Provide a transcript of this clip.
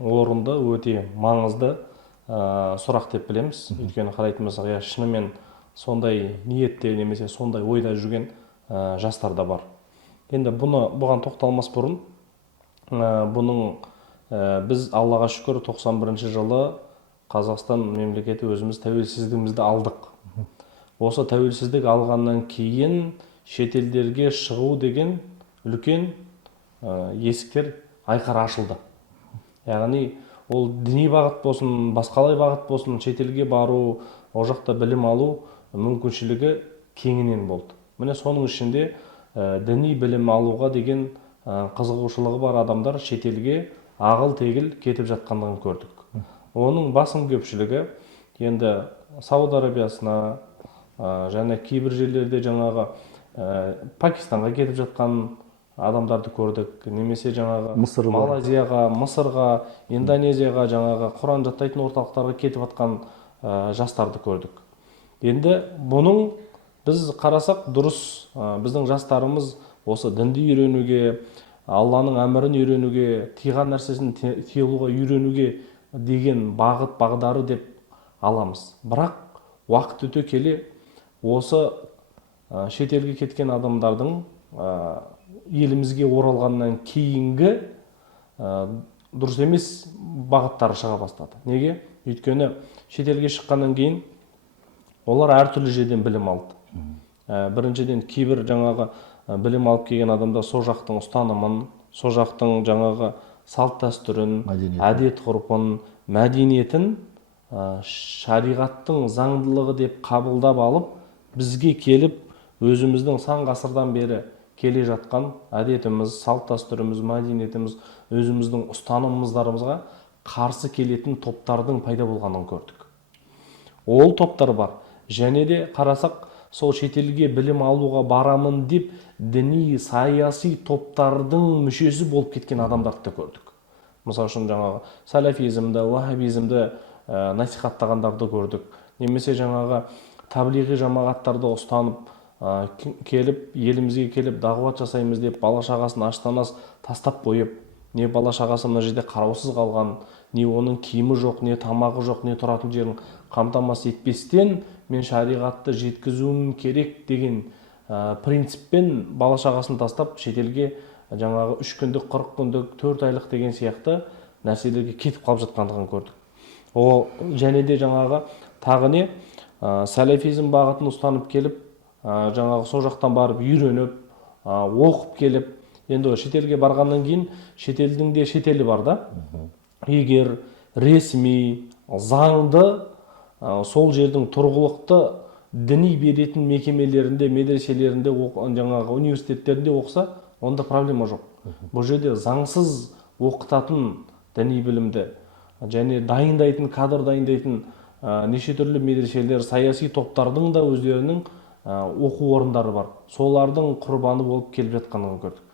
орынды, өте маңызды сұрақ деп білеміз. Өйткені қарайтын болсақ, шынымен сондай ниетте немесе сондай ойда жүрген жастар да бар. Енді бұған тоқталмас бұрын, біз Аллаға шүкір 91 жылы Қазақстан мемлекеті өзіміз тәуелсіздігімізді алдық. Осы тәуелсіздік алғаннан кейін шетелдерге шығу деген үлкен есіктер айқара ашылды. Яғни ол діни бағыт болсын, басқалай бағыт болсын, шетелге бару, о жақта білім алу мүмкіншілігі кеңінен болды. Міне соның ішінде діни білім алуға деген қызығушылығы бар адамдар шетелге ағыл-тегіл кетіп жатқандығын көрдік. Оның басым көпшілігі енді Сауд Арабиясына және кейбір жерлерде жаңағы Пакистанға кетіп жатқан адамдарды көрдік, немесе жаңағы Малайзияға, Мысырға, Индонезияға, жаңағы Құран жаттайтын орталықтарға кетіп жатқан жастарды көрдік. Енді бұның біз қарасақ дұрыс, біздің жастарымыз осы дінді үйренуге, Алланың әмірін үйренуге, тиған нәрсесін тыюға үйренуге деген бағыт бағдары деп аламыз. Бірақ уақыт өте келе осы шетелге кеткен адамдардың елімізге оралғаннан кейінгі дұрыс емес бағыттары шыға бастады. Неге? Өйткені шетелге шыққаннан кейін олар әртүрлі жерден білім алды. Біріншіден кейбір жаңағы білім алып келген адамдар сол жақтың ұстанымын, сол жақтың жаңағы салт дәстүрін, әдет ғұрпын, мәдениетін шариғаттың заңдылығы деп қабылдап алып, бізге келіп өзіміздің сан ғасырдан бері келе жатқан әдетіміз, салт дәстүріміз, мәдениетіміз, өзіміздің ұстанымымыздарымызға қарсы келетін топтардың пайда болғанын көрдік. Ол топтар бар. Және де қарасақ, сол шетелге білім алуға барамын деп діни, саяси топтардың мүшесі болып кеткен адамдарды да көрдік. Мысалы үшін жаңағы салафизмді, уахабизмді насихаттағандарды көрдік. Немесе жаңағы таблиғи жамағаттарды ұстанып келіп, елімізге келіп дағуат жасаймыз деп бала шағасын аштан-ас тастап қойып, не бала шағасы мына жерде қараусыз қалған, не оның киімі жоқ, не тамағы жоқ, не тұратын жерін қамтамасыз етпестен мен шариғатты жеткізуім керек деген принциппен бала шағасын тастап шетелге жаңағы 3 күндік, 40 күндік, 4 айлық деген сияқты нәрселерге кетіп қалып жатқандығын көрдік. Және де жаңағы тағы не салафизм бағытын ұстанып келіп, жаңағы сол жақтан барып үйреніп, оқып келіп, енді шетелге барғаннан кейін шетелдің де шетелі бар да. Егер ресми, заңды сол жердің тұрғылықты діни беретін мекемелерінде, медреселерінде, жаңағы университеттерінде оқыса, онда проблема жоқ. Бұл жерде заңсыз оқытатын діни білімді және дайындайтын, кадр дайындайтын неше түрлі медреселер, саяси топтардың да өздерінің оқу орындары бар. Солардың құрбаны болып келіп жатқанын көрдік.